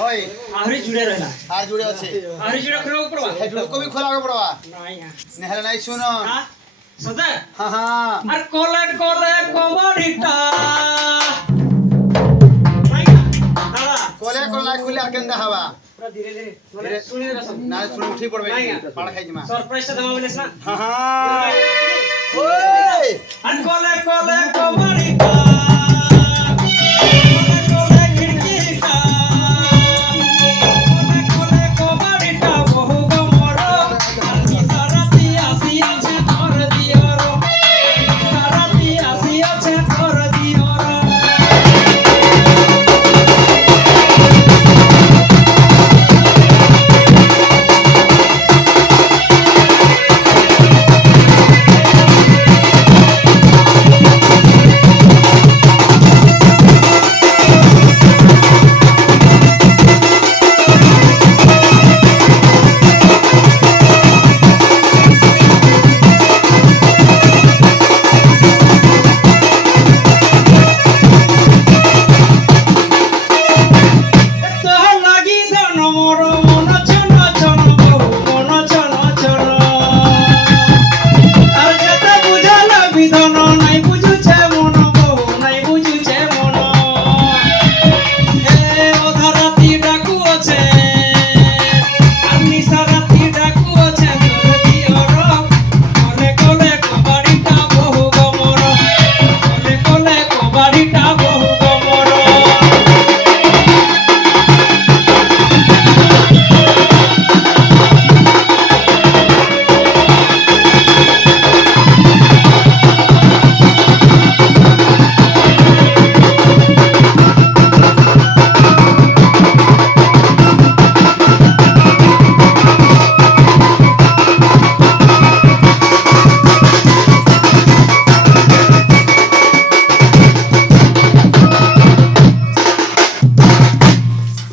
होय आहरी जुड़े रहला आर जुड़े আছে आहरी जुड़े खोला पड़वा हे जुड़े को भी खोला पड़वा नहीं नेहले नहीं सुनो हां सदा हां हां আর কোলে কোলে কবড়িটা দাদা कोले कोला खुले আর কেন্দা हवा পুরো ধীরে ধীরে মানে শুনি দেবা সব না শুনে উঠি পড়বে পাড়া খাই দিমা सरप्राइज টা দেবা বলিস না हां हां ओए আর কোলে কোলে কবড়িটা কোলে খিড়কিটা কোলে কবড়িটা বহু গমর আজি সারাতি আসি আছে তোর দিয়র সারাতি আসি আছে তোর দিয়র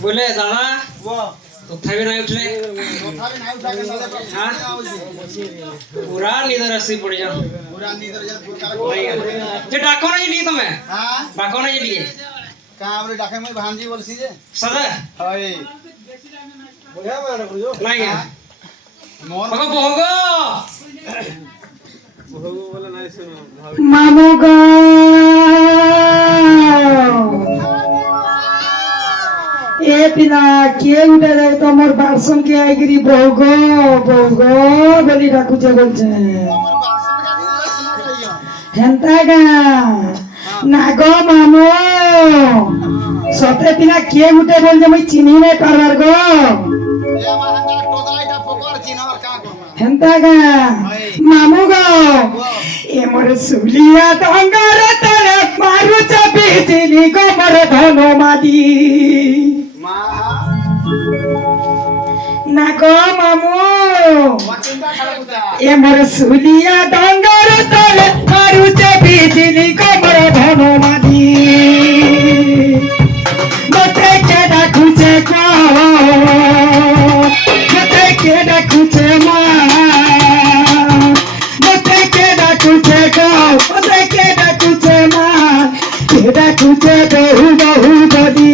बोले दादा वो तथापि नाही उठले तोठाले नाही उठा के साले पूरा नींदर आसी पड़ जा पूरा नींदर जा पुरकार जे डाको नहीं लिए तुम्हें हां डाको नहीं लिए काम रे डाके मैं भांजी बोलसी जे सदा होय बुझा माने बुझो नहीं मोन पको बोगो बोगो बोले नहीं सुनो मामू गो ए पिला के उठे रे तोमर बारसन के आइगरी बोगो बोगो बोली डाकुचे बोलছে হেন্তা গা না গো মামু সতে পিলা কে উঠে বলছে মই চিনি নাই পারবার গো ए माहंगा टोदलाइटा पकड़ चिनर का करमा হেন্তা গা মামু গো এ মোর সুলিয়া ডঙ্গার তলে মারুছে বিজলি গো মোর ধনমাদি माहा না গো মামু वचिंदा खड़ा कुता এ মোর সুলিয়া ডঙ্গার তলে মারুছে বিজলি গো মোর ধনমাদি মতে কে ডাকুছে গো মতে কে ডাকুছে মা মতে কে ডাকুছে গো মতে কে ডাকুছে মা কে ডাকুছে বহু বহু বদি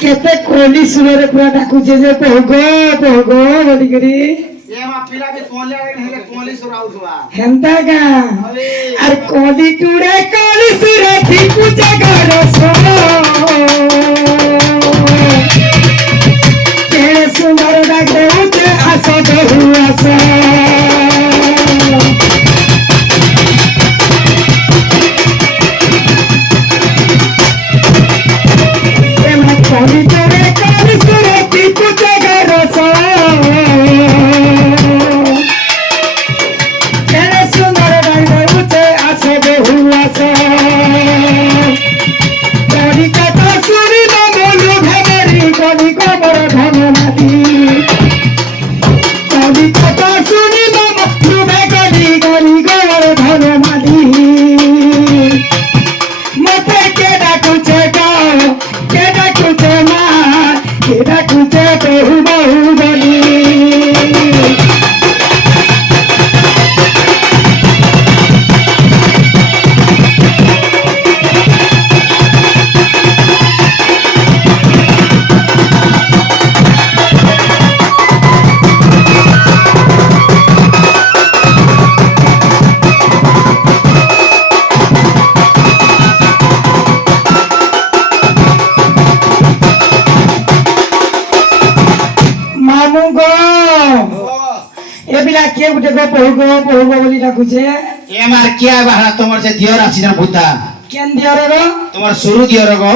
केते कोली सुरे पूरा डाकुचे जे पोगो पोगो बोली करी ये मा पिला के कोन ले हेले कोली सुराउ हुआ हेंता का अरे कोली टुडे कोली सुरे थी पूजा करो सो केड़े सुंदर डाके उठे आसो बहु आसो Behu କିଏ ଗୋଟେ ବହୁ ବୋଲି ଡାକୁଛେ এমার কি বাহা তোমার যে দিয়র আছে না ভূতা কেন দিଅର ର তোমার শুরু দিয়র গো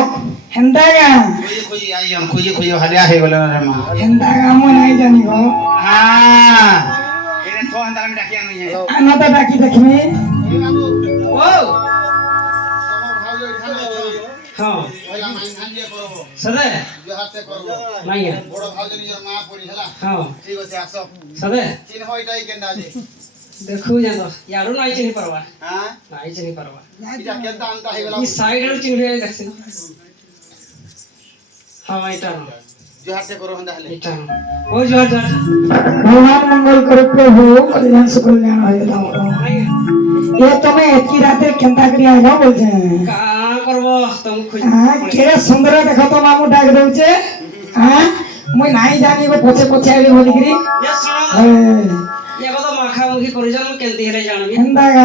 হেন্দা গা খুঁজি খুঁজি আইম খুঁজি খুঁজি হালিয়া হয়ে গেল রে মা হেন্দা গা ମୁଁ নাই জানি গো হ্যাঁ এনে তো হান্দার আমি ডাকি আনি আনা তো ডাকি দেখমি ও হ্যাঁ সদে নাই হ্যাঁ সদে দেখু জানো ইয়ারও নাই চিনি পারবা নাই চিনি পারবা এই সাইড আর চিনি দেখছি হ্যাঁ এটা এটা ও জোহার জোহার ভগবান মঙ্গল করে প্রভু কল্যাণ সুকল্যাণ হয়ে দাও এ তুমি একি রাতে কেনতা করি আইলো বলছে কা করব তুমি খুঁজ কেড়ে সুন্দর দেখো তো মামু ডাক দউছে হ্যাঁ মুই নাই জানি গো পছে পছে আইবে বলি করি এ শোনো ये तो माखा मुखी कर जान केंदी हेले जानबी হেন্দা গা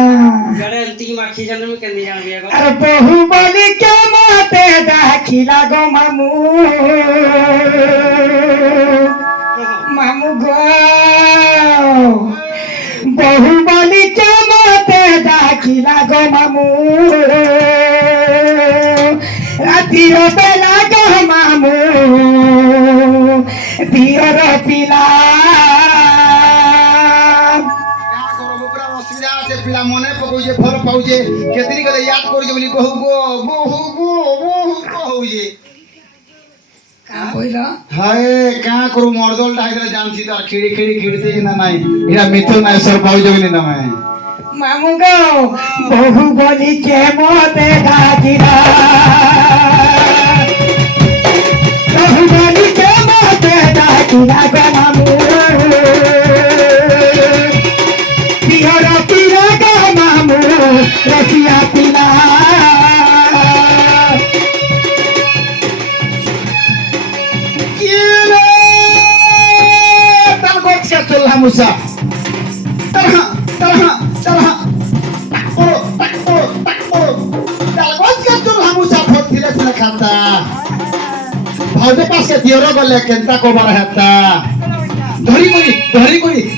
गड़े अंती माखी जान में केंदी जानबी एगो अरे बहु बोली के माते दाखिला गो मामू मामू गो बहु बोली के माते दाखिला गो मामू रातिरो बेला गो मामू दियर पिला পিলা মনে পকাউছে ভাল পাউছে কেতরি করে ইয়াদ করছে বলি বহু গো বহু গো বহু কহুছে का কইলা হায় কা করু মর্দলটা হাইদরা জানছি তার খিড়ি খিড়ি খিড়তে কিনা নাই এটা মিথুন নাই সর পাউছে বলি না मैं मामू गो बहु बोली के मोते डाकिला बहु बोली के मोते डाकिला गो मामू पिहरा पिला गो मामू रसिया पिला কিরে তার গোছকে চললা মুসা তারহা তারহা তারহা ওরো ওরো ওরো তার গোছকে চললা মুসা ফট দিলে সে খাতা ভাউজে পাশে দিয়র গলে কেনতা কবার হেতা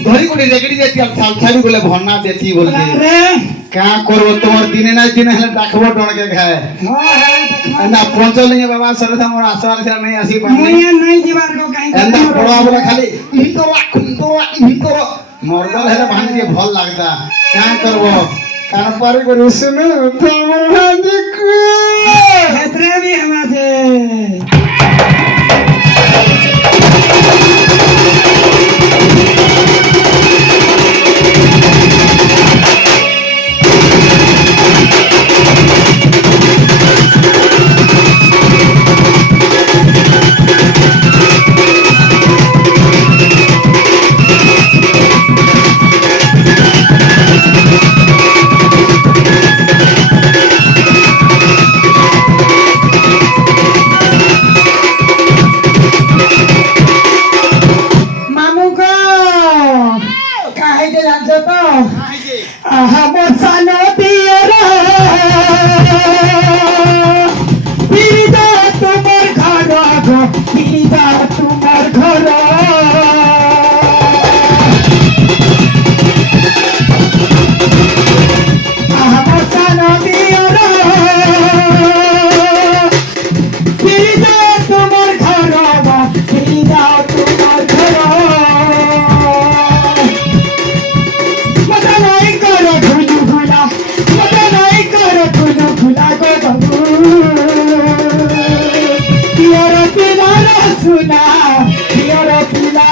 ধরি করি রেগড়ি দেতি আর ছাল ছাড়ি বলে ভন্না দেতি বলতে अरे কা করব তোমার দিনে না দিনে হলে ডাকবো ডরকে খায় না পঞ্চলিঙ্গ বাবা সরদা মোর আশা আছে নাই আসি পানি मुनिया नहीं जीवार को काई এন্দা বড় বলে খালি মর্দল হেলে ভাঙি দিয়ে ভাল লাগতা কা করব কান পারি করে শুনো তোমার ভাঙি हेतरे भी हमारे मामू को काहे के जानছো তো আহা বসানো দিয়রা পিরিদা তোমার ঘর গো পিরিদা তোমার ঘর আহা বসানো দিয়রা পিরিদা তোমার ঘর গো পিরিদা তোমার ঘর মজা নাই করো ঘুলু ঘুলা মজা নাই করো ঘুলু ঘুলা গো বাবু পিয়র পিলা রসুলা পিয়র পিলা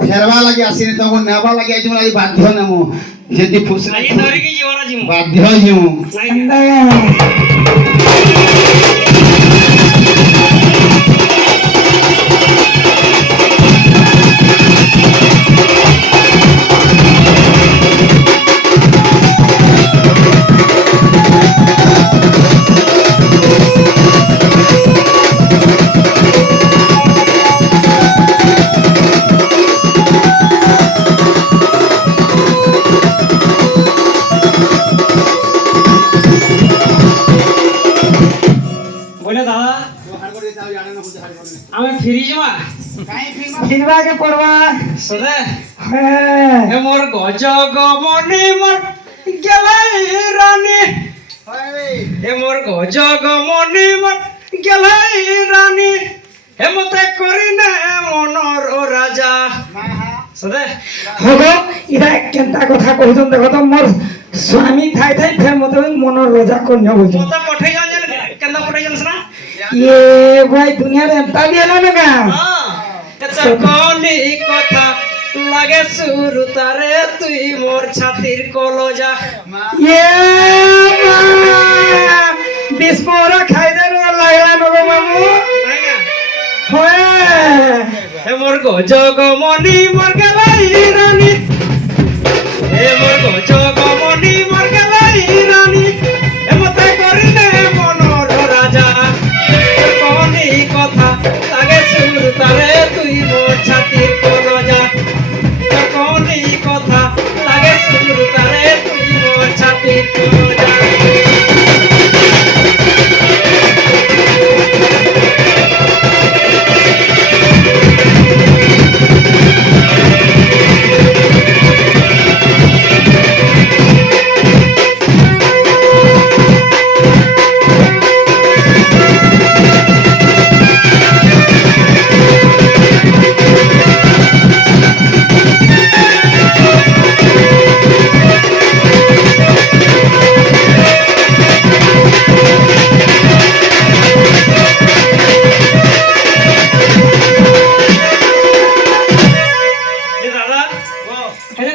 ফেরবা লাগি আসিনি তখন নেবা লাগি আইছি মানে বাধ্য নেমু যদি ফুসলে আই ধরি কি জীবনা জিমু বাধ্য হইমু বলে দাদা লাগে পড়বা সদে হ্যাঁ এ মোর গজ গমনি মোর গেলাই রানী এ মোর গজ গমনি মোর গেলাই রানী হেমতে করি না মনর ও রাজা সদে হব এটা কেনতা কথা কইছন দেখো তো মোর স্বামী থাই থাই ফের মতো মনের রোজা কন্যা বলছেন মতে পঠাই যান কেন্দা পঠাই যান না ইয়ে ভাই দুনিয়ার এমতা দিয়ে না গা কলি কথা লাগে শুরু তারে তুই মোর ছাতির কলজা ইয়ে বিস্মরা খাই দে লাগলা নগো মামু হয় হে মোর গজ গমনি মোর গেলাই রানী হে মোর গজ গমনি মোর গেলাই রানী হেমতে করিলে মনর রাজা কলি কথা লাগে শুরু তারে তুই মোর ছাতির কলজা কলি কথা লাগে শুরু তারে তুই মোর ছাতির কলজা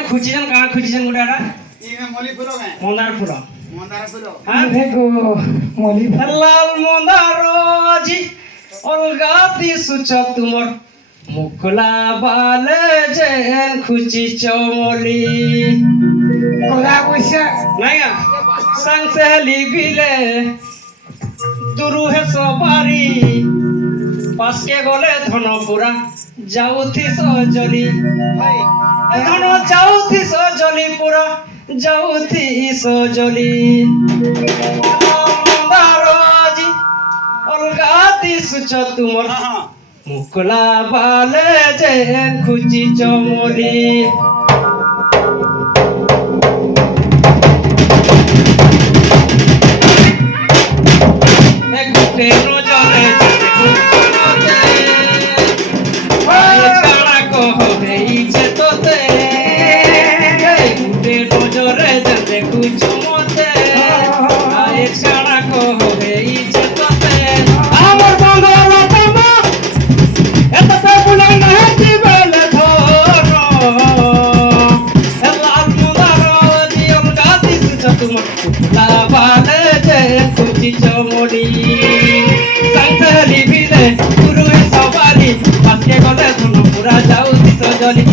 খুঁজিছেন কাଣା খুঁজিছেন গোটে এটা মন্দার ফুল হ্যাঁ দেখো মলি লাল মন্দার আজি অলগা দিশুছ তুমর মুখলা বালে যেন খুঁজি চমলি কলা পয়সা নাইয়া সাংসে লিবিলে দুরু হে সবারি পাশকে গলে ধনপুরা যাউথি সজলি ধন যাউথি সজলি পুরা যাউথি সজলি মন্দারজি অলগা দিশুছ তুমর মুখলা বালে যেন খুঁজি চমলি গুটে নজরে ছাড়া কহ হইছে তোতে গুটে নজরে যাতে কুছ মতে আয়ে ছাড়া কহ হইছে তোতে আমার বন্ধর তোমা এততে বুলাই না জীবনে ধর লাল মুদার দিয়ম গাতি সুচ তোমার লাভালে যে খুঁজি চমড়ি সাংসারি বিলে গুরু সবারি পাশে গলে ধন পুরা যাও দিস জলি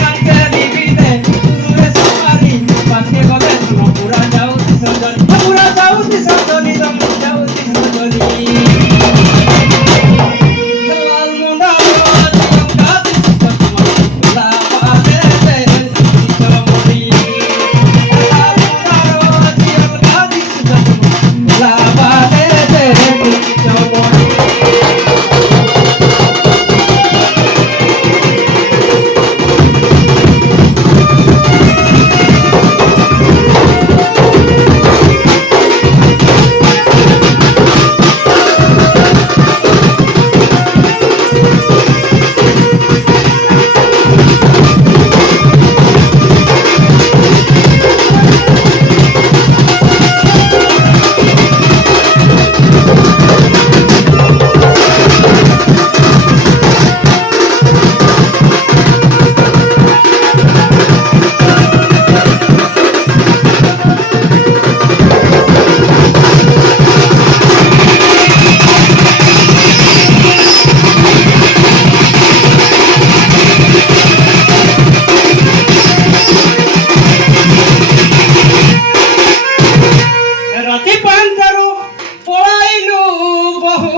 সাংসারি বিলে গুরু সবারি পাশে গলে ধন পুরা যাও দিস জলি পুরা যাও দিস জলি যাও দিস জলি